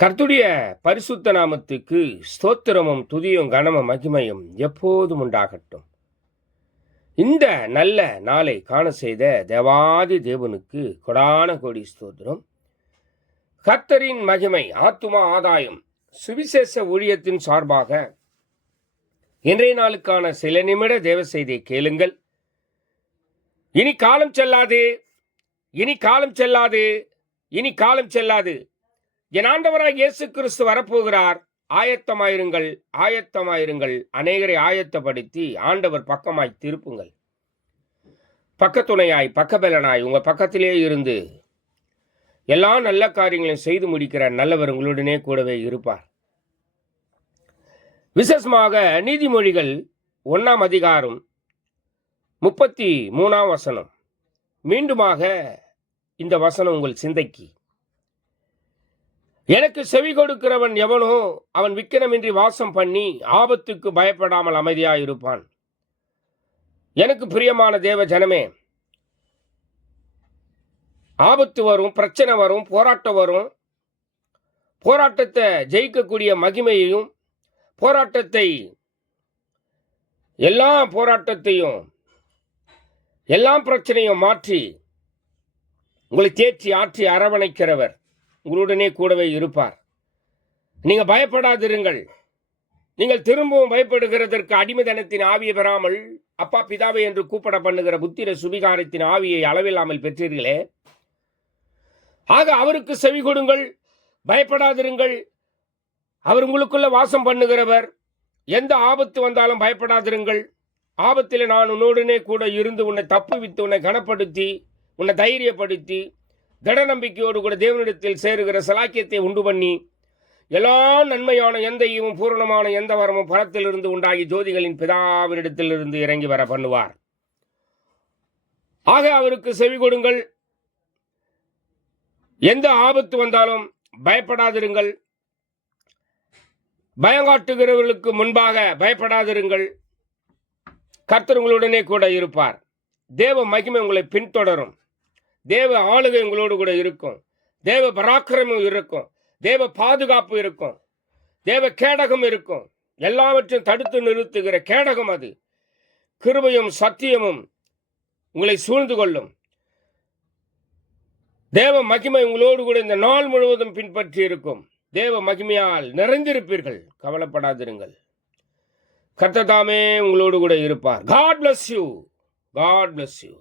கர்த்தருடைய பரிசுத்த நாமத்துக்கு ஸ்தோத்திரமும் துதியும் கனமும் மகிமையும் எப்போதும் உண்டாகட்டும். இந்த நல்ல நாளை காண செய்த தேவாதி தேவனுக்கு கொடான கோடி ஸ்தோத்திரம். கர்த்தரின் மகிமை ஆத்துமா ஆதாயம் சுவிசேஷ ஊழியத்தின் சார்பாக இன்றைய நாளுக்கான சில நிமிட தேவ செய்தியை கேளுங்கள். இனி காலம் செல்லாது, இனி காலம் செல்லாது, இனி காலம் செல்லாது. என் ஆண்டவராய் இயேசு கிறிஸ்து வரப்போகிறார். ஆயத்தமாயிருங்கள், ஆயத்தமாயிருங்கள். அநேகரை ஆயத்தப்படுத்தி ஆண்டவர் பக்கமாய் திருப்புங்கள். பக்கத்துணையாய், பக்கபலனாய் உங்க பக்கத்திலே இருந்து எல்லா நல்ல காரியங்களையும் செய்து முடிக்கிற நல்லவர் உங்களுடனே கூடவே இருப்பார். விசேஷமாக நீதிமொழிகள் 1ஆம் அதிகாரம் 33ஆம் வசனம். மீண்டுமாக இந்த வசனம் உங்கள் சிந்தைக்கு. எனக்கு செவி கொடுக்கிறவன் எவனோ அவன் விக்கிரமின்றி வாசம் பண்ணி ஆபத்துக்கு பயப்படாமல் அமைதியாயிருப்பான். எனக்கு பிரியமான தேவ ஜனமே, ஆபத்து வரும், பிரச்சனை வரும், போராட்டம் வரும். போராட்டத்தை ஜெயிக்கக்கூடிய மகிமையையும் எல்லா போராட்டத்தையும் எல்லா பிரச்சனையும் மாற்றி உங்களை தேற்றி ஆற்றி அரவணைக்கிறவர் உங்களுடனே கூடவே இருப்பார். நீங்க பயப்படாதிருங்கள். நீங்கள் திரும்பவும் பயப்படுகிறதற்கு அடிமைதனத்தின் ஆவியை பெறாமல் அப்பா பிதாவை என்று கூப்பிட பண்ணுகிற புத்திர சுபிகாரத்தின் ஆவியை அளவில்லாமல் பெற்றீர்களே. ஆக அவருக்கு செவி கொடுங்கள், பயப்படாதிருங்கள். அவர் உங்களுக்குள்ள வாசம் பண்ணுகிறவர். எந்த ஆபத்து வந்தாலும் பயப்படாதிருங்கள். ஆபத்தில் நான் உன்னோடனே கூட இருந்து உன்னை தப்புவித்து உன்னை கனப்படுத்தி உன்னை தைரியப்படுத்தி திட நம்பிக்கையோடு கூட தேவனிடத்தில் சேருகிற சலாக்கியத்தை உண்டு பண்ணி எல்லா நன்மையான எந்தையும் பூரணமான எந்த வரமும் பலத்திலிருந்து உண்டாகி ஜோதிகளின் பிதாவினிடத்திலிருந்து இறங்கி வர பண்ணுவார். ஆக அவருக்கு செவி கொடுங்கள். எந்த ஆபத்து வந்தாலும் பயப்படாதிருங்கள். பயங்காட்டுகிறவர்களுக்கு முன்பாக பயப்படாதிருங்கள். கர்த்தர் உங்களுடனே கூட இருப்பார். தேவ மகிமை உங்களை பின்தொடரும். தேவ ஆளுகை உங்களோடு கூட இருக்கும். தேவ பராக்கிரமும் இருக்கும். தேவ பாதுகாப்பு இருக்கும். தேவ கேடகம் இருக்கும். எல்லாவற்றையும் தடுத்து நிறுத்துகிற கேடகம் அது. கிருபையும் சத்தியமும் உங்களை சூழ்ந்து கொள்ளும். தேவ மகிமை உங்களோடு கூட இந்த நாள் முழுவதும் பின்பற்றி இருக்கும். தேவ மகிமையால் நிறைந்திருப்பீர்கள். கவலைப்படாதிருங்கள். கர்த்தர் தாமே உங்களோடு கூட இருப்பார். God bless you. God bless you.